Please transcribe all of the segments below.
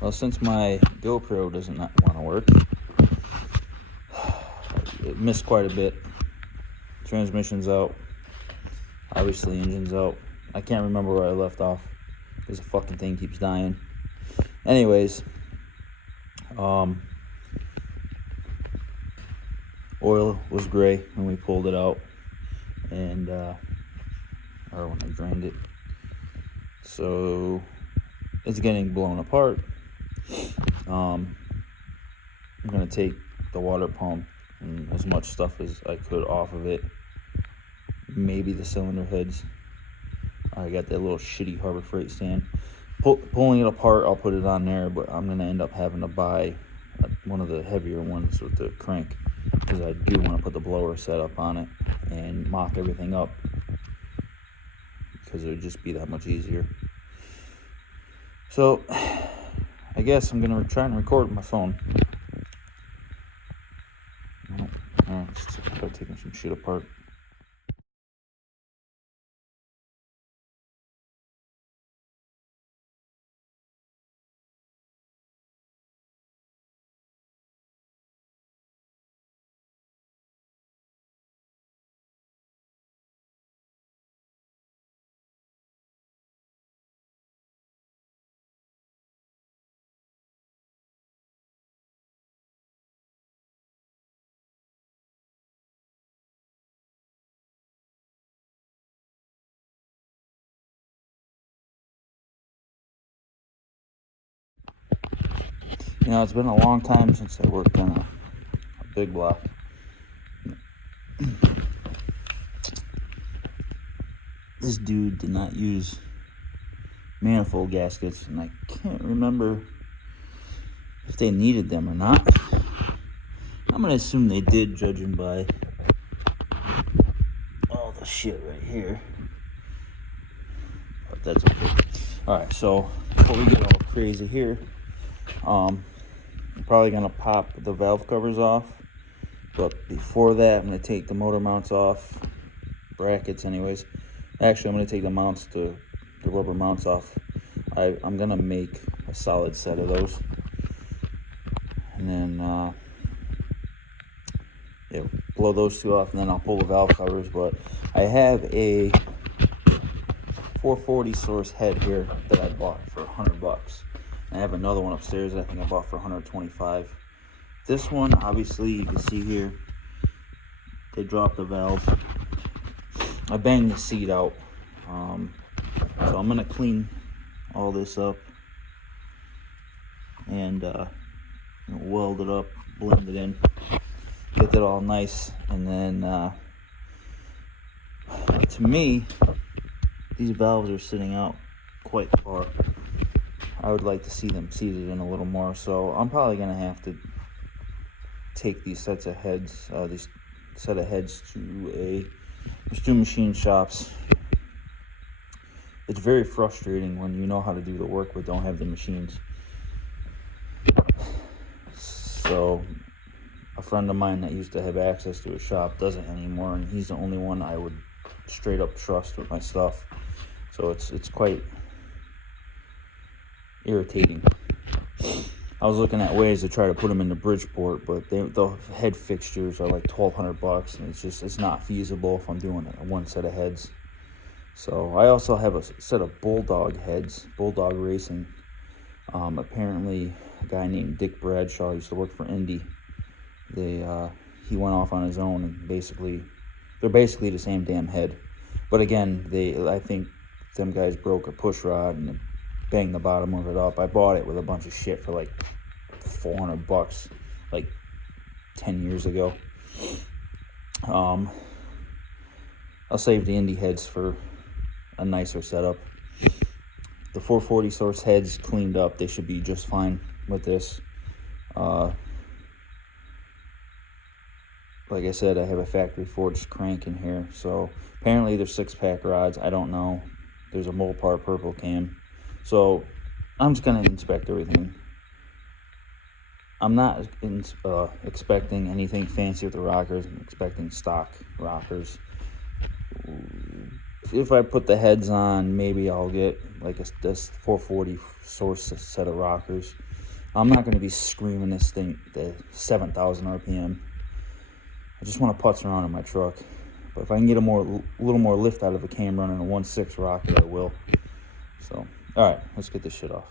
Well, since my GoPro doesn't want to work, it missed quite a bit. Transmission's out. Obviously, engine's out. I can't remember where I left off because the fucking thing keeps dying. Anyways, oil was gray when we pulled it out, and or when I drained it. So it's getting blown apart. I'm gonna take the water pump and as much stuff as I could off of it. Maybe the cylinder heads. I got that little shitty Harbor Freight stand. Pulling it apart, I'll put it on there, but I'm gonna end up having to buy one of the heavier ones with the crank, because I do want to put the blower setup on it and mock everything up, because it would just be that much easier. So I guess I'm gonna try and record with my phone. Let's start taking some shit apart. You know, it's been a long time since I worked on a big block. This dude did not use manifold gaskets, and I can't remember if they needed them or not. I'm gonna assume they did, judging by all the shit right here, but that's okay. Alright, so before we get all crazy here, I'm probably gonna pop the valve covers off, but before that I'm gonna take the motor mounts off, brackets anyways. Actually, I'm gonna take the mounts, the rubber mounts off. I'm gonna make a solid set of those, and then yeah, blow those two off, and then I'll pull the valve covers. But I have a 440 source head here that I bought for $100. I have another one upstairs that I think I bought for $125. This one, obviously, you can see here, they dropped the valve. I banged the seat out. So I'm gonna clean all this up and weld it up, blend it in, get that all nice. And then to me, these valves are sitting out quite far. I would like to see them seated in a little more, so I'm probably gonna have to take these sets of heads, these set of heads to there's two machine shops. It's very frustrating when you know how to do the work but don't have the machines. So a friend of mine that used to have access to a shop doesn't anymore, and he's the only one I would straight up trust with my stuff. So it's quite irritating. I was looking at ways to try to put them into Bridgeport, but the head fixtures are like $1,200, and it's not feasible if I'm doing one set of heads. So I also have a set of Bulldog heads, Bulldog Racing. Apparently a guy named Dick Bradshaw used to work for Indy. He went off on his own, and they're basically the same damn head. But again, I think them guys broke a push rod and banged the bottom of it up. I bought it with a bunch of shit for like $400, like 10 years ago. I'll save the Indy heads for a nicer setup. The 440 source heads cleaned up, they should be just fine with this. Like I said, I have a factory forged crank in here, so apparently they're 6-pack rods. I don't know. There's a Mopar purple cam, so I'm just gonna inspect everything. I'm not expecting anything fancy with the rockers. I'm expecting stock rockers. If I put the heads on, maybe I'll get like this 440 source set of rockers. I'm not going to be screaming this thing to 7,000 RPM. I just want to putz around in my truck. But if I can get a little more lift out of a cam running a 1.6 rocket, I will. So, all right, let's get this shit off.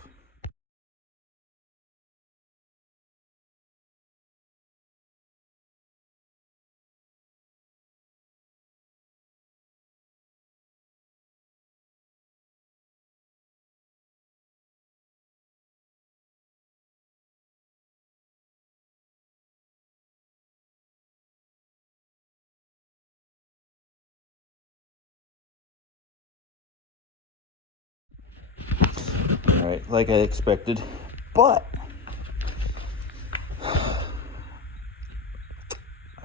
All right, like I expected, but I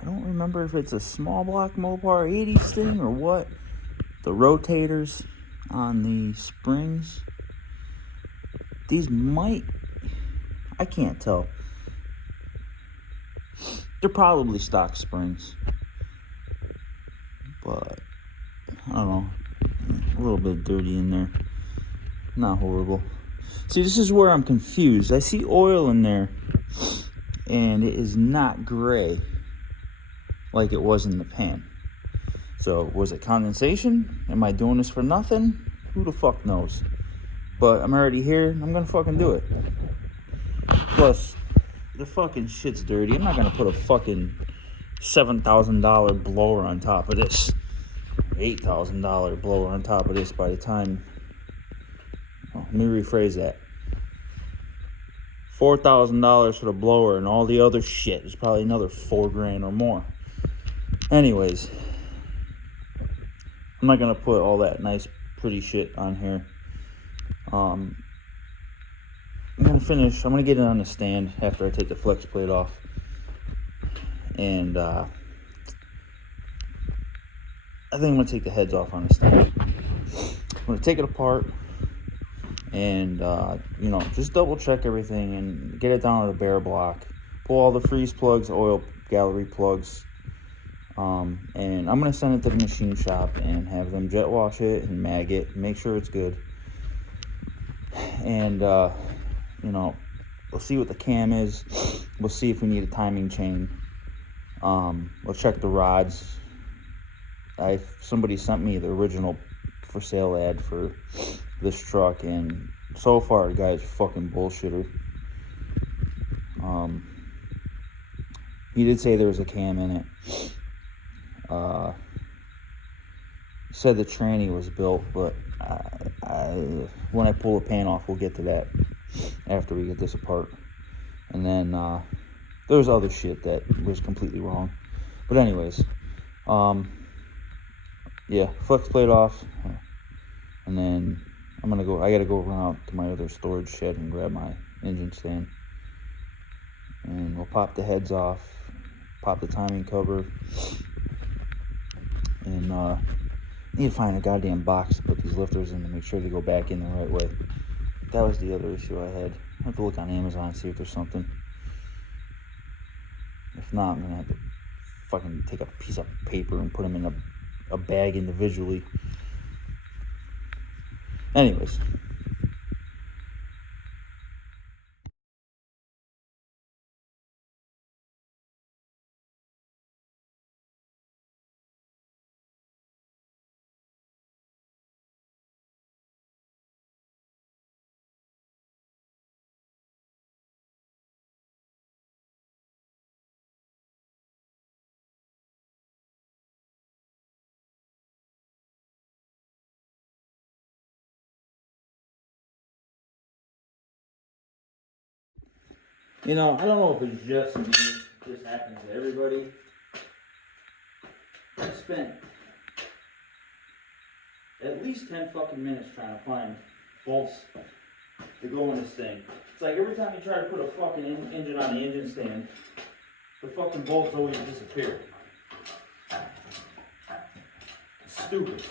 don't remember if it's a small block Mopar 80s thing or what. The rotators on the springs, these might, I can't tell. They're probably stock springs, but I don't know, a little bit dirty in there, not horrible. See, this is where I'm confused. I see oil in there, and it is not gray like it was in the pan. So, was it condensation? Am I doing this for nothing? Who the fuck knows? But I'm already here, I'm gonna fucking do it. Plus, the fucking shit's dirty. I'm not gonna put a fucking $7,000 blower on top of this. $8,000 blower on top of this by the time... Well, let me rephrase that. $4,000 for the blower, and all the other shit is probably another $4,000 or more. Anyways, I'm not gonna put all that nice pretty shit on here. I'm gonna finish. I'm gonna get it on the stand after I take the flex plate off, and I think I'm gonna take the heads off on the stand. I'm gonna take it apart and you know, just double check everything and get it down to the bare block. Pull all the freeze plugs, oil gallery plugs, and I'm gonna send it to the machine shop and have them jet wash it and mag it, make sure it's good. And you know, we'll see what the cam is. We'll see if we need a timing chain. We'll check the rods. Somebody sent me the original for sale ad for this truck, and so far the guy's fucking bullshitter. He did say there was a cam in it. He said the tranny was built, but when I pull the pan off, we'll get to that after we get this apart. And then there was other shit that was completely wrong. But anyways, yeah, flex plate off, and then I gotta go run out to my other storage shed and grab my engine stand, and we'll pop the heads off, pop the timing cover, and need to find a goddamn box to put these lifters in to make sure they go back in the right way. That was the other issue I had. I have to look on Amazon and see if there's something. If not, I'm gonna have to fucking take a piece of paper and put them in a bag individually. Anyways. You know, I don't know if it's just me, this happens to everybody. I spent at least 10 fucking minutes trying to find bolts to go in this thing. It's like every time you try to put a fucking engine on the engine stand, the fucking bolts always disappear. It's stupid.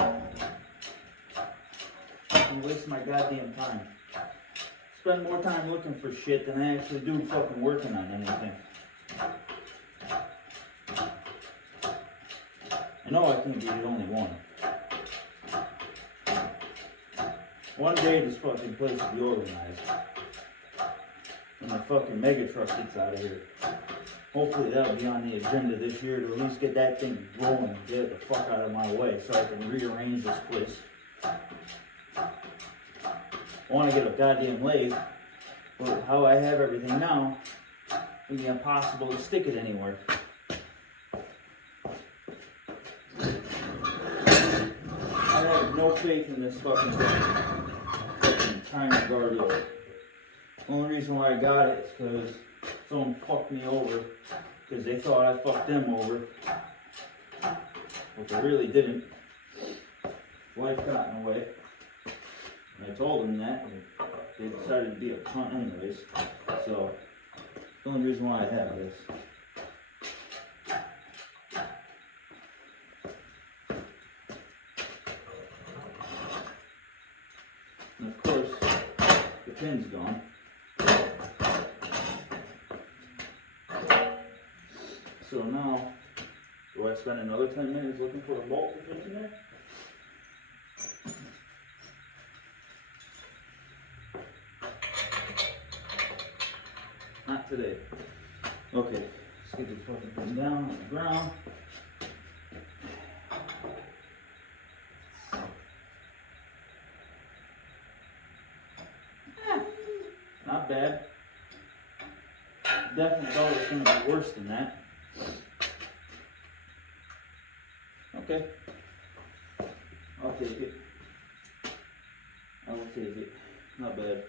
I'm wasting my goddamn time. Spend more time looking for shit than I actually do fucking working on anything. I know I can't be the only one. One day this fucking place will be organized. when the fucking mega truck gets out of here. Hopefully that'll be on the agenda this year to at least get that thing rolling and get it the fuck out of my way so I can rearrange this place. I want to get a goddamn lathe, but how I have everything now, it'd be impossible to stick it anywhere. I have no faith in this fucking China Guardian. The only reason why I got it is because someone fucked me over because they thought I fucked them over, but they really didn't. Life got in the way. And I told them that, and they decided to be a cunt anyways. So, the only reason why I have this. And of course, the pin's gone. So now, do I spend another 10 minutes looking for a bolt to fit in there? Not today. Okay, let's get this fucking thing down on the ground. Not bad. Definitely thought it was going to be worse than that. Okay. I'll take it. I will take it. Not bad.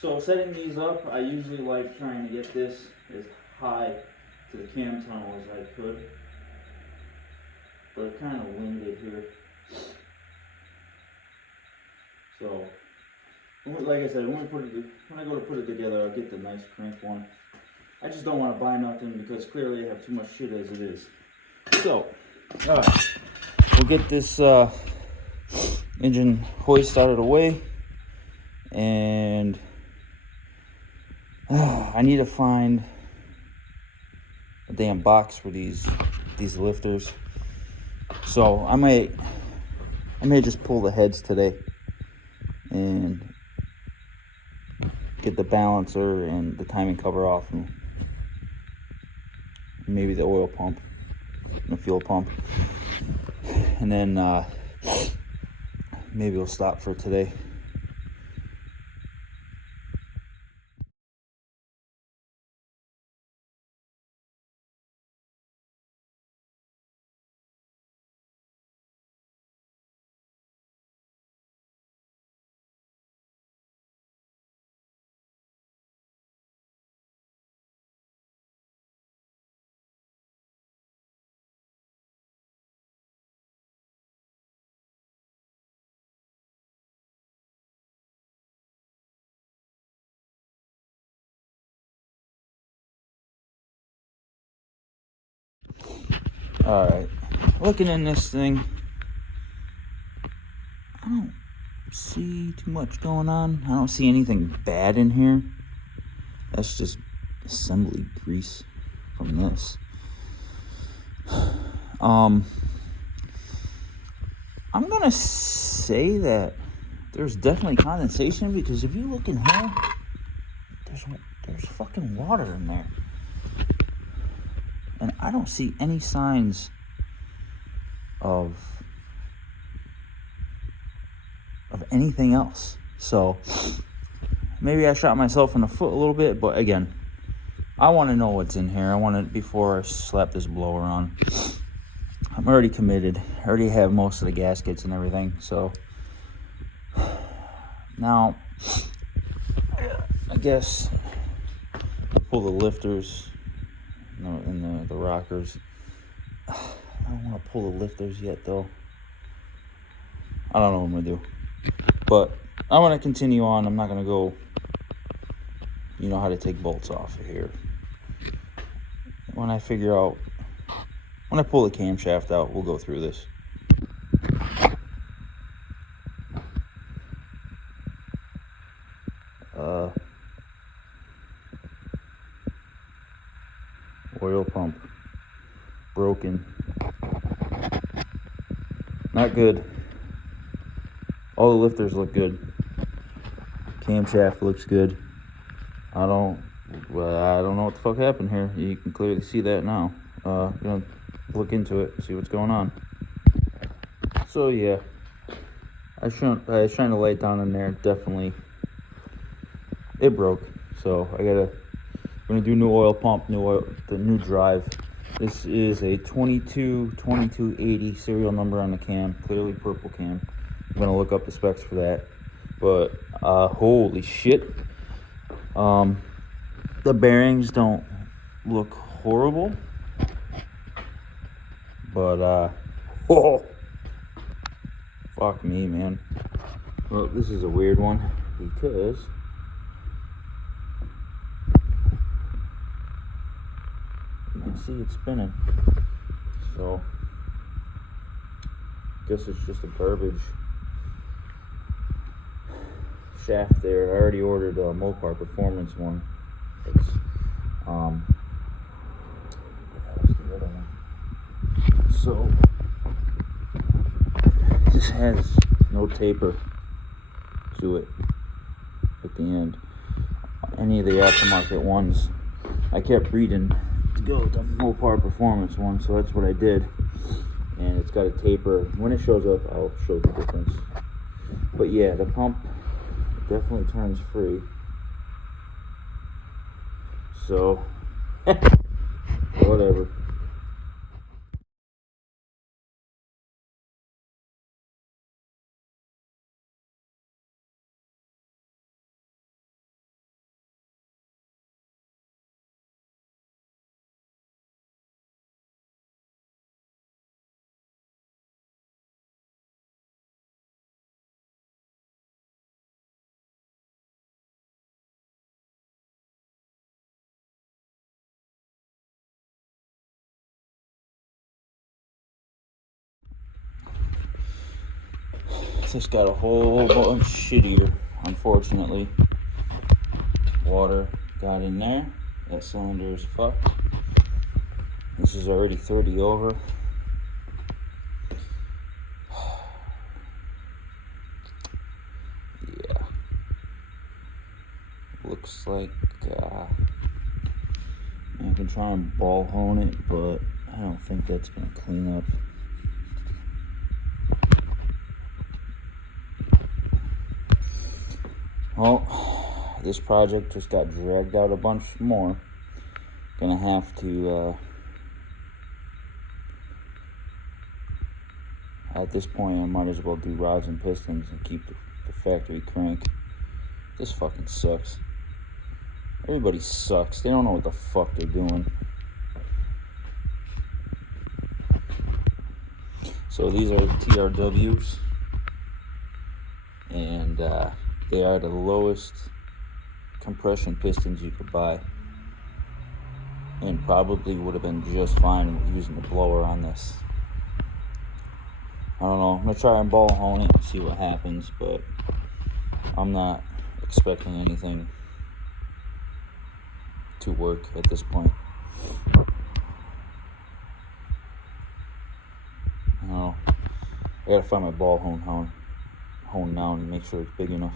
So setting these up, I usually like trying to get this as high to the cam tunnel as I could. But it's kind of winded here. So, like I said, when I go to put it together, I'll get the nice crank one. I just don't want to buy nothing because clearly I have too much shit as it is. So, alright. We'll get this engine hoist out of the way. And I need to find a damn box for these lifters. So I may just pull the heads today and get the balancer and the timing cover off, and maybe the oil pump and the fuel pump, and then maybe we'll stop for today. Alright, looking in this thing, I don't see too much going on. I don't see anything bad in here. That's just assembly grease from this. I'm gonna say that there's definitely condensation, because if you look in here, there's fucking water in there. And I don't see any signs of anything else. So maybe I shot myself in the foot a little bit, but again, I want to know what's in here. I want it before I slap this blower on. I'm already committed. I already have most of the gaskets and everything. So now, I guess I'll pull the lifters and the rockers. I don't want to pull the lifters yet though. I don't know what I'm going to do. But I want to continue on. I'm not going to go, you know how to take bolts off of here. When I pull the camshaft out, we'll go through this. Oil pump broken. Not good. All the lifters look good. Camshaft looks good. Well, I don't know what the fuck happened here. You can clearly see that now. Gonna look into it, see what's going on. So yeah, I was trying to lay it down in there. Definitely, it broke. So I'm gonna do new oil pump, the new drive. This is a 2280 serial number on the cam, clearly purple cam. I'm gonna look up the specs for that. But holy shit, the bearings don't look horrible, but oh, fuck me, man. Well, this is a weird one because you can see it spinning. So I guess it's just a garbage shaft there. I already ordered a Mopar Performance one. It's that was the other one. So this has no taper to it at the end. Any of the aftermarket ones, I kept reading to go with the Mopar Performance one, so that's what I did. And it's got a taper. When it shows up, I'll show the difference. But yeah, the pump definitely turns free. So whatever. This got a whole bunch shittier, unfortunately. Water got in there. That cylinder is fucked. This is already 30 over. Yeah. Looks like I can try and ball hone it, but I don't think that's gonna clean up. Well, this project just got dragged out a bunch more. Gonna have to, at this point, I might as well do rods and pistons and keep the factory crank. This fucking sucks. Everybody sucks. They don't know what the fuck they're doing. So these are TRWs, and they are the lowest compression pistons you could buy, and probably would have been just fine using the blower on this. I don't know. I'm gonna try and ball hone it and see what happens, but I'm not expecting anything to work at this point. I don't know. I gotta find my ball hone now and make sure it's big enough.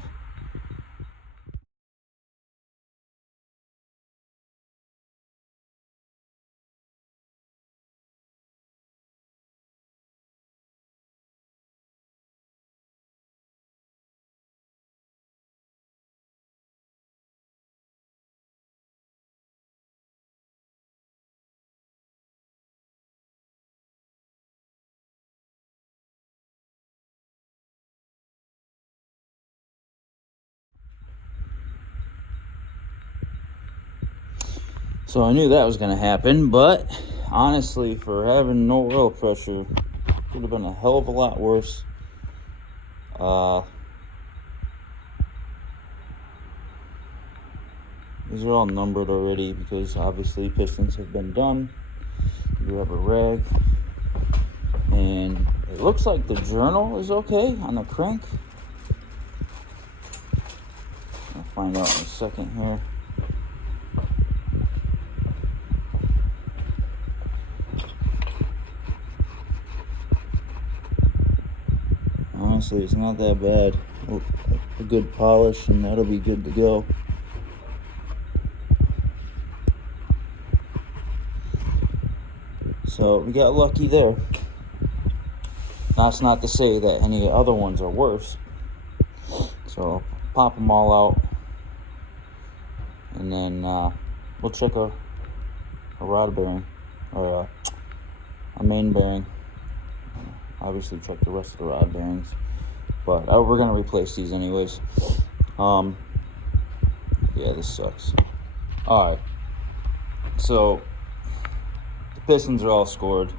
So I knew that was going to happen, but honestly, for having no oil pressure, it would have been a hell of a lot worse. These are all numbered already because obviously pistons have been done. You have a rag, and it looks like the journal is okay on the crank. I'll find out in a second here. Honestly, it's not that bad. A good polish and that'll be good to go. So we got lucky there. That's not to say that any other ones are worse. So pop them all out, and then we'll check a rod bearing, or a main bearing. Obviously check the rest of the rod bearings, but we're gonna replace these anyways. Yeah, this sucks. Alright, so the pistons are all scored.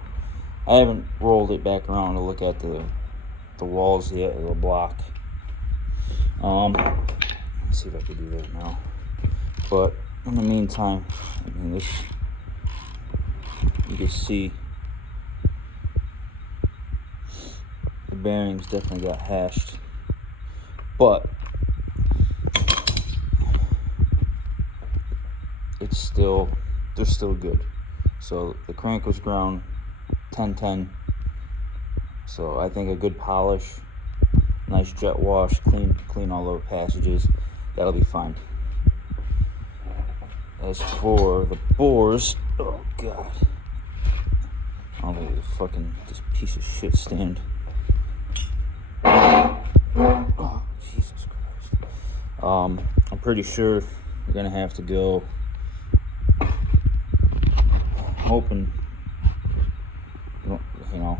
I haven't rolled it back around to look at the walls yet, of the block. Let's see if I can do that now. But in the meantime, I mean, this, you can see the bearings definitely got hashed, but they're still good. So the crank was ground 1010. So I think a good polish, nice jet wash, clean all over passages, that'll be fine. As for the bores, oh god, I don't know, fucking this piece of shit stand. Oh Jesus Christ. I'm pretty sure we're gonna have to go. Hoping, you know,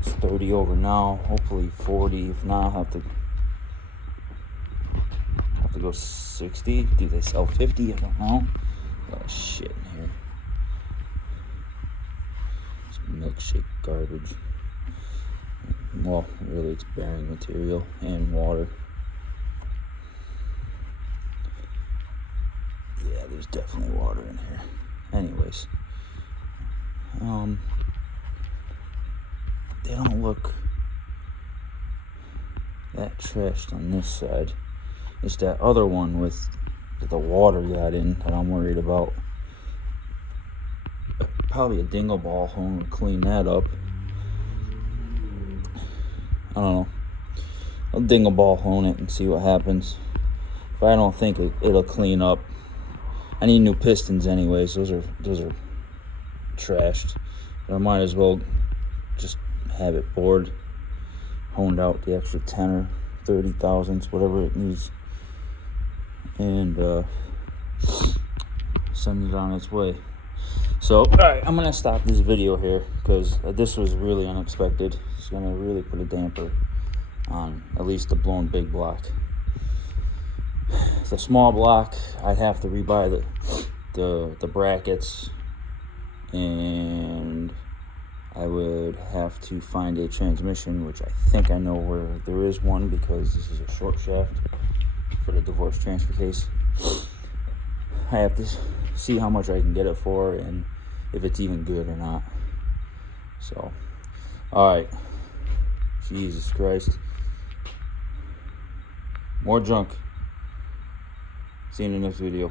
it's 30 over now, hopefully 40. If not, I'll have to go 60. Do they sell 50? I don't know. A lot of shit in here. It's milkshake garbage. Well, really, it's bearing material and water. Yeah, there's definitely water in here. Anyways, they don't look that trashed on this side. It's that other one with the water got in that I'm worried about. Probably a dingle ball hone would clean that up. I don't know. I'll dingle ball hone it and see what happens. If I don't think it'll clean up. I need new pistons anyways. Those are trashed. But I might as well just have it bored, honed out the extra 10 or 30 thousandths, whatever it needs, and send it on its way. So, alright, I'm gonna stop this video here because this was really unexpected. It's gonna really put a damper on at least the blown big block. The small block, I'd have to rebuy the brackets, and I would have to find a transmission, which I think I know where there is one because this is a short shaft for the divorce transfer case. I have to see how much I can get it for and if it's even good or not. So, alright. Jesus Christ. More junk. See you in the next video.